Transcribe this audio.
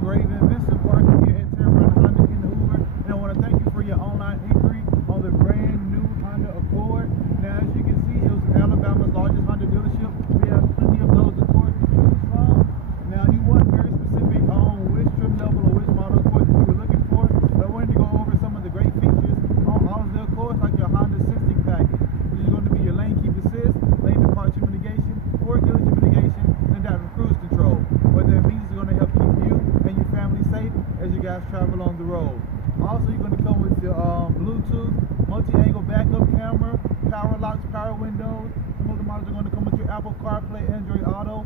great Vincent parking here at Tameron Honda in Hoover, and I want to thank you for your online inquiry on the brand new Honda Accord. Now, as you can see, it was Alabama's largest Honda dealership. We have plenty of those Accords to choose from. Now, you want very specific on which trim level or which model Accord that you were looking for. So I wanted to go over some of the great features on all of the Accords, like your Honda 60 package, which is going to be your lane keep assist, lane departure mitigation, forward collision mitigation, and adaptive cruise control. What that means is going to help keep you and your family safe as you guys travel on the road. Also, you're going to come with your Bluetooth, multi-angle backup camera, power locks, power windows. Some of the models are going to come with your Apple CarPlay, Android Auto,